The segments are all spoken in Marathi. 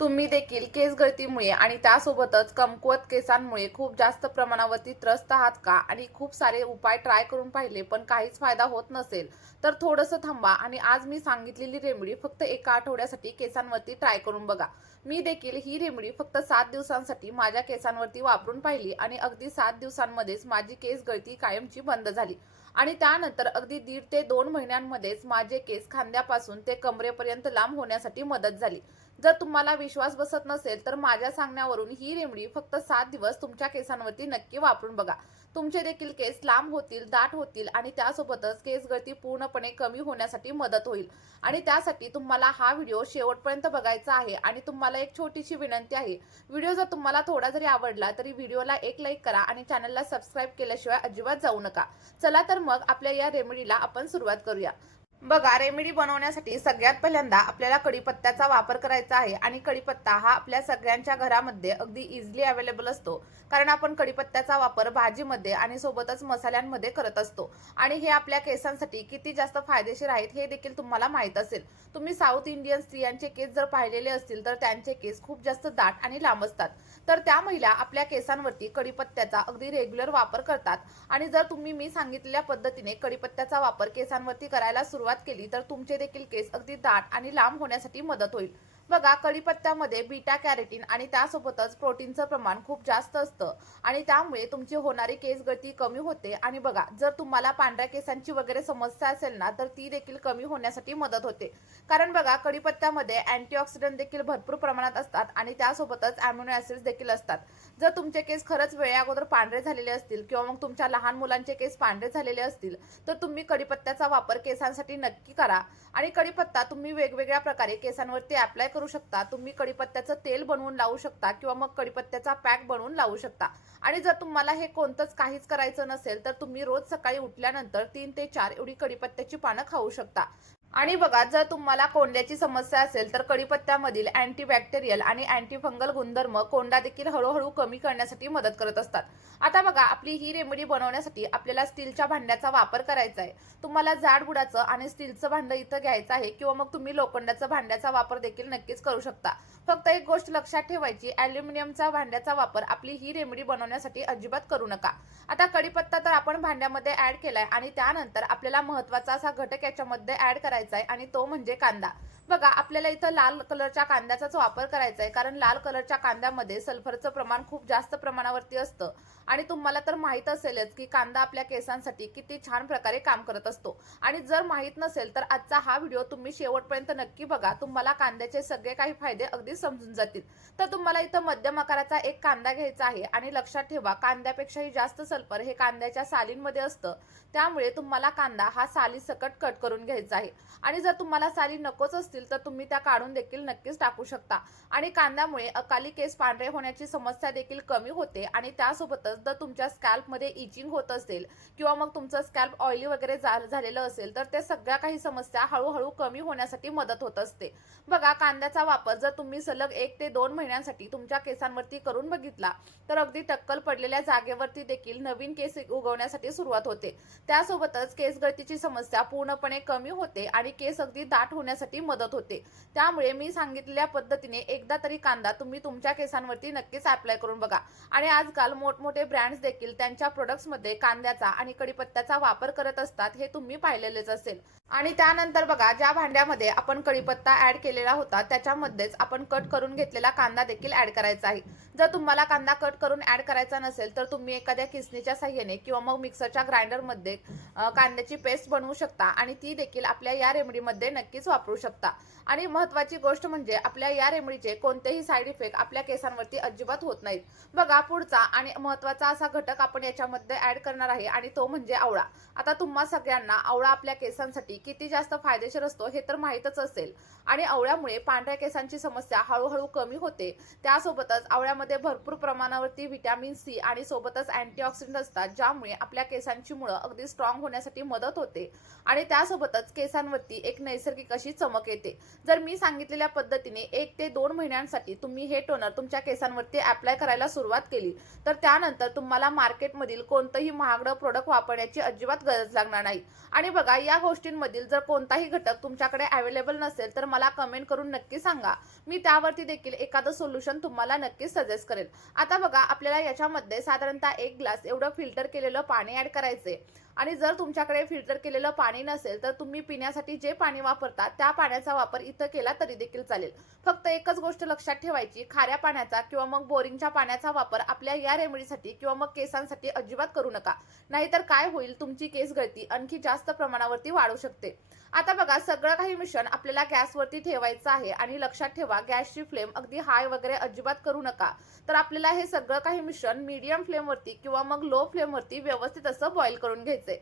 तुम्ही देखील केस गळतीमुळे आणि त्यासोबतच कमकुवत केसांमुळे खूप जास्त प्रमाणावरती त्रस्त आहात का आणि खूप सारे उपाय ट्राय करून पाहिले पण काहीच फायदा होत नसेल तर थोडंसं थांबा आणि आज मी सांगितलेली रेमेडी फक्त एका आठवड्यासाठी केसांवरती ट्राय करून बघा. मी देखील ही रेमेडी फक्त 7 दिवसांसाठी माझ्या केसांवरती वापरून पाहिली आणि अगदी 7 दिवसांमध्येच माझी केस गळती कायमची बंद झाली आणि त्यानंतर अगदी 1.5 ते 2 महिन्यांमध्येच माझे केस खांद्यापासून ते कमरेपर्यंत लांब होण्यासाठी मदत झाली. जर तुम्हाला विश्वास बसत नसेल तर माझ्या सांगण्यावरून ही रेमेडी फक्त 7 दिवस तुमच्या केसांवरती नक्की वापरून बघा. तुमचे देखील केस लांब होतील, दाट होतील आणि त्यासोबतच केस गळती पूर्णपणे कमी होण्यासाठी मदत होईल. आणि त्यासाठी तुम्हाला हा व्हिडिओ शेवटपर्यंत बघायचा आहे आणि तुम्हाला एक छोटीशी विनंती आहे. व्हिडिओ जर तुम्हाला थोडा जरी आवडला तरी व्हिडिओला एक लाईक करा आणि चॅनलला सबस्क्राईब केल्याशिवाय अजिबात जाऊ नका. चला तर मग आपल्या या रेमेडीला आपण सुरुवात करूया. बघा, रेमेडी बनवण्यासाठी सगळ्यात पहिल्यांदा आपल्याला कढीपत्त्याचा वापर करायचा आहे आणि कढीपत्ता हा आपल्या सगळ्यांच्या घरामध्ये अगदी इझिली अवेलेबल असतो, कारण आपण कढीपत्त्याचा वापर भाजीमध्ये आणि सोबतच मसाल्यांमध्ये करत असतो आणि हे आपल्या केसांसाठी किती जास्त फायदेशीर आहेत हे देखील तुम्हाला माहित असेल. तुम्ही साऊथ इंडियन स्त्रियांचे केस जर पाहिलेले असतील तर त्यांचे केस खूप जास्त दाट आणि लांब असतात, तर त्या महिला आपल्या केसांवरती कढीपत्त्याचा अगदी रेग्युलर वापर करतात. आणि जर तुम्ही मी सांगितलेल्या पद्धतीने कढीपत्त्याचा वापर केसांवरती करायला सुरुवात केली तर तुमचे देखील केस अगदी दाट आणि लांब होण्यासाठी मदत होईल. बघा, कढीपत्त्यामध्ये बीटा कॅरोटीन आणि त्यासोबतच प्रोटीनचं प्रमाण खूप जास्त असतं आणि त्यामुळे तुमची होणारी केस गळती कमी होते. आणि बघा, जर तुम्हाला पांढऱ्या केसांची वगैरे समस्या असेल ना तर ती देखील कमी होण्यासाठी मदत होते, कारण बघा कढीपत्त्यामध्ये अँटीऑक्सिडंट देखील भरपूर प्रमाणात असतात आणि त्यासोबतच अॅमिनो ऍसिड्स देखील असतात. जर तुमचे केस खरंच वेळे अगोदर पांढरे झालेले असतील किंवा मग तुमच्या लहान मुलांचे केस पांढरे झालेले असतील तर तुम्ही कढीपत्त्याचा वापर केसांसाठी नक्की करा. आणि कढीपत्ता तुम्ही वेगवेगळ्या प्रकारे केसांवरती अप्लाय करू शकता. तुम्ही कढीपत्त्याचं तेल बनवून लावू शकता किंवा मग कढीपत्त्याचा पॅक बनवून लावू शकता. आणि जर तुम्हाला हे कोणतंच काहीच करायचं नसेल तर तुम्ही रोज सकाळी उठल्यानंतर 3 ते 4 एवढी कढीपत्त्याची पानं खाऊ शकता. आणि बघा, जर तुम्हाला कोंड्याची समस्या असेल तर कढीपत्त्यामधील अँटीबॅक्टेरियल आणि अँटीफंगल गुणधर्म कोंडा देखील हळूहळू कमी करण्यासाठी मदत करत असतात. आता बघा, आपली ही रेमेडी बनवण्यासाठी आपल्याला स्टीलच्या भांड्याचा वापर करायचा आहे. तुम्हाला जाड बुडाचं आणि स्टीलचं भांडं इथं घ्यायचं आहे किंवा मग तुम्ही लोखंडाचं भांड्याचा वापर देखील नक्कीच करू शकता. फक्त एक गोष्ट लक्षात ठेवायची, अॅल्युमिनियमचा भांड्याचा वापर आपली ही रेमेडी बनवण्यासाठी अजिबात करू नका. आता कढीपत्ता तर आपण भांड्यामध्ये ऍड केलाय आणि त्यानंतर आपल्याला महत्त्वाचा असा घटक याच्यामध्ये ऍड करायचा आहे आणि तो म्हणजे कांदा. बघा, आपल्याला इथं लाल कलरच्या कांद्याचाच वापर करायचा आहे, कारण लाल कलरच्या कांद्यामध्ये सल्फरचं प्रमाण खूप जास्त प्रमाणावरती असतं आणि तुम्हाला तर माहित असेलच की कांदा आपल्या केसांसाठी किती छान प्रकारे काम करत असतो. आणि जर माहित नसेल तर आजचा हा व्हिडिओ तुम्ही शेवटपर्यंत नक्की बघा, तुम्हाला कांद्याचे सगळे काही फायदे अगदी समजून जातील. तर तुम्हाला इथं मध्यम आकाराचा एक कांदा घ्यायचा आहे आणि लक्षात ठेवा, कांद्यापेक्षाही जास्त सल्फर हे कांद्याच्या सालींमध्ये असतं, त्यामुळे तुम्हाला कांदा हा साली सकट कट करून घ्यायचा आहे. आणि जर तुम्हाला साली नकोच असतील तर तुम्ही त्या काढून देखील नक्कीच टाकू शकता. आणि कांद्यामुळे अकाली केस पांढरे होण्याची समस्या देखील कमी होते आणि त्यासोबतच जर तुमच्या स्कॅल्पमध्ये इचिंग होत असेल किंवा मग तुमचं स्कॅल्प ऑइली वगैरे झालेलं असेल तर ते सगळ्या काही समस्या हळूहळू कमी होण्यासाठी मदत होत असते. बघा, कांद्याचा वापर जर तुम्ही सलग 1 ते 2 महिन्यांसाठी तुमच्या केसांवरती करून बघितला तर अगदी टक्कल पडलेल्या जागेवरती देखील नवीन केस उगवण्यासाठी सुरुवात होते. त्यासोबतच केस गळतीची समस्या पूर्णपणे कमी होते आणि केस अगदी दाट होण्यासाठी मदत होते. त्यामुळे मी सांगितलेल्या पद्धतीने एकदा तरी कांदा तुम्ही तुमच्या केसांवरती नक्कीच अप्लाय करून बघा. आणि आजकाल मोठमोठे ब्रँड्स देखील त्यांच्या प्रोडक्ट्समध्ये कांद्याचा आणि कढीपत्त्याचा वापर करत असतात, हे तुम्ही पाहिलेलेच असेल. आणि त्यानंतर बघा, ज्या भांड्यामध्ये आपण कढीपत्ता ऍड केलेला होता त्याच्यामध्येच आपण कट करून घेतलेला कांदा देखील ऍड करायचा आहे. जर तुम्हाला कांदा कट करून ऍड करायचा नसेल तर तुम्ही एखाद्या किसणीच्या साह्याने किंवा मग मिक्सरच्या ग्राइंडरमध्ये कांद्याची पेस्ट बनवू शकता आणि ती देखील आपल्या या रेमेडीमध्ये नक्कीच वापरू शकता. आणि महत्त्वाची गोष्ट म्हणजे आपल्या या रेमेडीचे कोणतेही साईड इफेक्ट आपल्या केसांवरती अजिबात होत नाहीत. बघा, पुढचा आणि महत्त्वाचा असा घटक आपण याच्यामध्ये ऍड करणार आहे आणि तो म्हणजे आवळा. आता तुम्हा सगळ्यांना आवळा आपल्या केसांसाठी किती जास्त फायदेशीर असतो हे तर माहीतच असेल. आणि आवळ्यामुळे पांढऱ्या केसांची समस्या हळूहळू कमी होते. त्यासोबतच आवळ्यामध्ये भरपूर प्रमाणावरती व्हिटॅमिन सी आणि सोबतच अँटीऑक्सिडंट असतात, ज्यामुळे आपल्या केसांची मुळं अगदी स्ट्रॉंग होण्यासाठी मदत होते आणि त्यासोबतच केसांवरती एक नैसर्गिक अशी चमक येते. जर मी सांगितलेल्या पद्धतीने 1 ते 2 महिन्यांसाठी तुम्ही हे टोनर तुमच्या केसांवरती अप्लाय करायला सुरुवात केली तर त्यानंतर तुम्हाला मार्केटमधील कोणतंही महागडं प्रोडक्ट वापरण्याची अजिबात गरज लागणार नाही. आणि बघा, या गोष्टींमध्ये व्हिडिओमधील जर कोणताही घटक तुमच्याकडे अवेलेबल नसेल तर मला कमेंट करून नक्की सांगा. मी त्यावरती देखील एखादं सोल्युशन तुम्हाला नक्कीच सजेस्ट करेल. आता बघा, आपल्याला याच्यामध्ये साधारणतः 1 ग्लास एवढं फिल्टर केलेलं पाणी ॲड करायचे आणि जर तुमच्याकडे फिल्टर केलेलं पाणी नसेल तर तुम्ही पिण्यासाठी जे पाणी वापरता त्या पाण्याचा वापर इथं केला तरी देखील चालेल. फक्त एकच गोष्ट लक्षात ठेवायची, खाऱ्या पाण्याचा किंवा मग बोरिंगच्या पाण्याचा वापर आपल्या या रेमेडीसाठी किंवा मग केसांसाठी अजिबात करू नका. नाहीतर काय होईल, तुमची केस गळती आणखी जास्त प्रमाणावरती वाढू शकते. आता बघा, सगळं काही मिश्रण आपल्याला गॅसवरती ठेवायचं आहे आणि लक्षात ठेवा, गॅसची फ्लेम अगदी हाय वगैरे अजिबात करू नका. तर आपल्याला हे सगळं काही मिश्रण मीडियम फ्लेमवरती किंवा मग लो फ्लेमवरती व्यवस्थित असं बॉईल करून घ्यायचंय.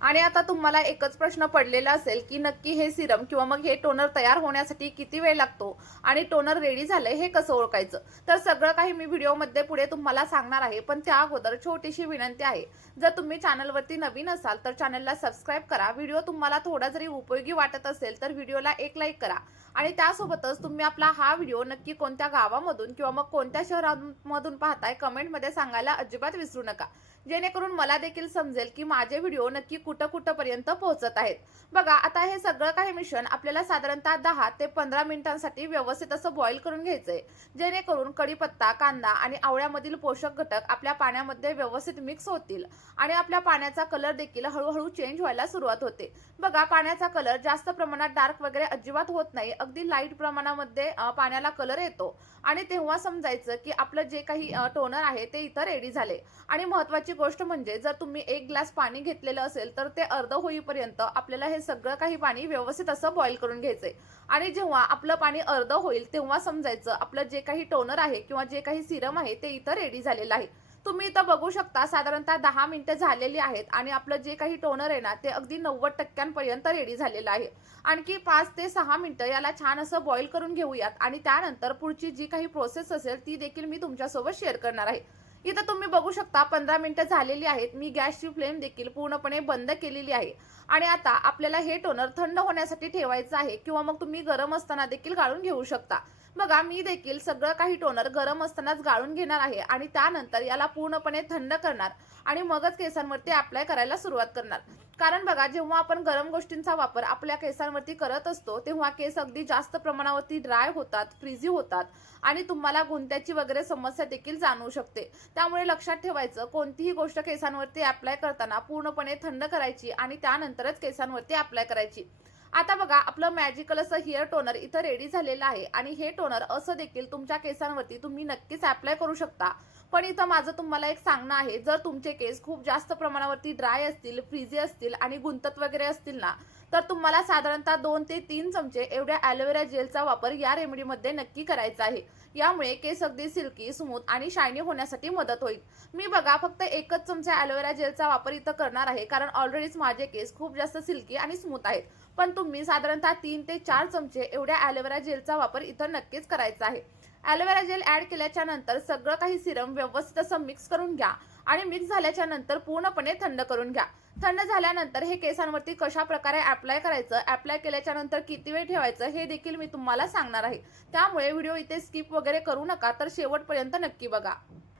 आणि आता तुम्हाला एकच प्रश्न पडलेला असेल की नक्की हे सिरम किंवा मग हे टोनर तयार होण्यासाठी किती वेळ लागतो आणि टोनर रेडी झालंय हे कसं ओळखायचं. तर सगळं काही मी व्हिडिओमध्ये पुढे तुम्हाला सांगणार आहे, पण त्या अगोदर छोटीशी विनंती आहे. जर तुम्ही चॅनलवरती नवीन असाल तर चॅनलला सबस्क्राईब करा. व्हिडिओ तुम्हाला थोडा जरी उपयोगी वाटत असेल तर व्हिडिओला एक लाईक करा आणि त्यासोबतच तुम्ही आपला हा व्हिडिओ नक्की कोणत्या गावामधून किंवा मग कोणत्या शहरामधून पाहताय कमेंटमध्ये सांगायला अजिबात विसरू नका, जेणेकरून मला देखील समजेल की माझे व्हिडिओ नक्की कुठपर्यंत पोहोचत आहेत. बघा, आता हे सगळं काही मिश्रण आपल्याला साधारणतः 10 ते 15 मिनिटांसाठी व्यवस्थित असं बॉईल करून घ्यायचंय, जेणेकरून कढीपत्ता, कांदा आणि आवळ्यामधील पोषक घटक आपल्या पाण्यामध्ये व्यवस्थित मिक्स होतील आणि आपल्या पाण्याचा कलर देखील हळूहळू चेंज व्हायला सुरुवात होते. बघा, पाण्याचा कलर जास्त प्रमाणात डार्क वगैरे अजिबात होत नाही, अगदी लाईट प्रमाणामध्ये पाण्याला कलर येतो आणि तेव्हा समजायचं की आपलं जे काही टोनर आहे ते इथं रेडी झाले. आणि महत्त्वाची गोष्ट म्हणजे जर तुम्ही 1 ग्लास पाणी घेतलेलं असेल तर ते अर्ध होईपर्यंत आपल्याला हे सगळं काही पाणी व्यवस्थित असं बॉईल करून घ्यायचंय. आणि जेव्हा आपलं पाणी अर्ध होईल तेव्हा समजायचं आपलं जे काही टोनर आहे किंवा जे काही सिरम आहे ते इथं रेडी झालेलं आहे. तुम्ही इथं बघू शकता, साधारणतः 10 मिनिटं झालेली आहेत आणि आपलं जे काही टोनर आहे ना ते अगदी 90% रेडी झालेलं आहे. आणखी 5 ते 6 मिनिटं याला छान असं बॉईल करून घेऊयात आणि त्यानंतर पुढची जी काही प्रोसेस असेल ती देखील मी तुमच्यासोबत शेअर करणार आहे. इथं तुम्ही बघू शकता 15 मिनिटं झालेली आहेत. मी गॅसची फ्लेम देखील पूर्णपणे बंद केलेली आहे आणि आता आपल्याला हे टोनर थंड होण्यासाठी ठेवायचं आहे किंवा मग तुम्ही गरम असताना देखील गाळून घेऊ शकता. बघा, मी देखील सगळं काही टोनर गरम असतानाच गाळून घेणार आहे आणि त्यानंतर याला पूर्णपणे थंड करणार आणि मगच केसांवरती अप्लाय करायला सुरुवात करणार. कारण बघा, जेव्हा आपण गरम गोष्टींचा वापर आपल्या केसांवरती करत असतो तेव्हा केस अगदी जास्त प्रमाणावरती ड्राय होतात, फ्रीझी होतात आणि तुम्हाला गुंत्याची वगैरे समस्या देखील जाणवू शकते. त्यामुळे लक्षात ठेवायचं, कोणतीही गोष्ट केसांवरती अप्लाय करताना पूर्णपणे थंड करायची आणि त्यानंतरच केसांवरती अप्लाय करायची. आता बघा, आपलं मॅजिकल असं हेअर टोनर इथं रेडी झालेलं आहे आणि हे टोनर असं देखील तुमच्या केसांवरती तुम्ही नक्कीच अप्लाय करू शकता. पण इथं माझं तुम्हाला एक सांगणं आहे, जर तुमचे केस खूप जास्त प्रमाणावरती ड्राय असतील, फ्रीझी असतील आणि गुंतत वगैरे असतील ना, तर तुम्हाला साधारणतः 2 ते 3 चमचे एवढ्या ॲलोवेरा जेलचा वापर या रेमेडीमध्ये नक्की करायचा आहे. यामुळे केस अगदी सिल्की, स्मूथ आणि शायनी होण्यासाठी मदत होईल. मी बघा, फक्त 1च चमचा ॲलोवेरा जेलचा वापर इथं करणार आहे, कारण ऑलरेडीच माझे केस खूप जास्त सिल्की आणि स्मूथ आहेत. पण तुम्ही साधारणतः 3 ते 4 चमचे एवढ्या ॲलोवेरा जेलचा वापर इथं नक्कीच करायचा आहे. ॲलोवेरा जेल ॲड केल्याच्या नंतर सगळं काही सिरम व्यवस्थित असं मिक्स करून घ्या आणि मिक्स झाल्याच्या नंतर पूर्णपणे थंड करून घ्या. थंड झाल्यानंतर हे केसांवरती कशा प्रकारे अप्लाय करायचं, अप्लाय केल्याच्या नंतर किती वेळ ठेवायचं हे देखील मी तुम्हाला सांगणार आहे. त्यामुळे व्हिडिओ इथे स्किप वगैरे करू नका, तर शेवटपर्यंत नक्की बघा.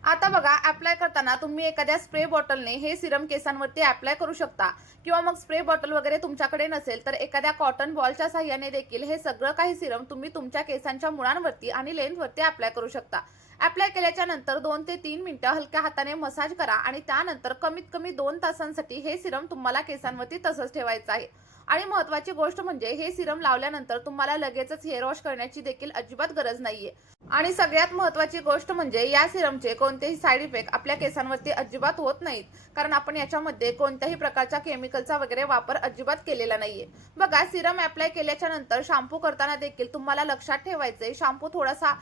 आता बघा, अप्लाय करताना तुम्ही एखाद्या स्प्रे बॉटलने हे सिरम केसांवरती अप्लाय करू शकता किंवा मग स्प्रे बॉटल वगैरे तुमच्याकडे नसेल तर एखाद्या कॉटन बॉलच्या साहाय्याने देखील हे सगळं काही सिरम तुम्ही तुमच्या केसांच्या मुळांवरती आणि लेन्थवरती अप्लाय करू शकता. अप्लाय केल्याच्या नंतर 2 ते 3 मिनिटं हलक्या हाताने मसाज करा आणि त्यानंतर कमीत कमी 2 तासांसाठी हे सिरम तुम्हाला केसांवरती तसंच ठेवायचं आहे. आणि महत्त्वाची गोष्ट म्हणजे हे सिरम लावल्यानंतर तुम्हाला लगेचच हेअर वॉश करण्याची देखील अजिबात गरज नाहीये. आणि सगळ्यात महत्त्वाची गोष्ट म्हणजे या सिरमचे कोणतेही साईड इफेक्ट आपल्या केसांवरती अजिबात होत नाहीत, कारण आपण याच्यामध्ये कोणत्याही प्रकारच्या केमिकलचा वगैरे वापर अजिबात केलेला नाहीये. बघा, सिरम अप्लाय केल्याच्या नंतर शॅम्पू करताना देखील तुम्हाला लक्षात ठेवायचंय, शॅम्पू थोडासा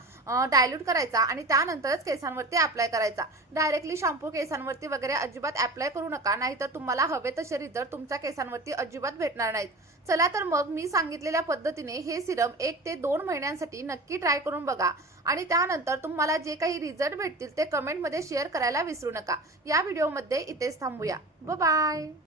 डायल्यूट करायचा आणि त्यानंतरच केसांवरती अप्लाय करायचा. डायरेक्टली शॅम्पू केसांवरती वगैरे अजिबात अप्लाय करू नका, नाहीतर तुम्हाला हवे तसे रिझल्ट तुमच्या केसांवरती अजिबात भेटणार नाहीत. चला तर मग मी सांगितलेल्या पद्धतीने हे सिरम 1 ते 2 महिन्यांसाठी नक्की ट्राय करून बघा आणि त्यानंतर तुम्हाला जे काही रिझल्ट भेटतील ते कमेंटमध्ये शेअर करायला विसरू नका. या व्हिडिओमध्ये इथेच थांबूया. Bye bye.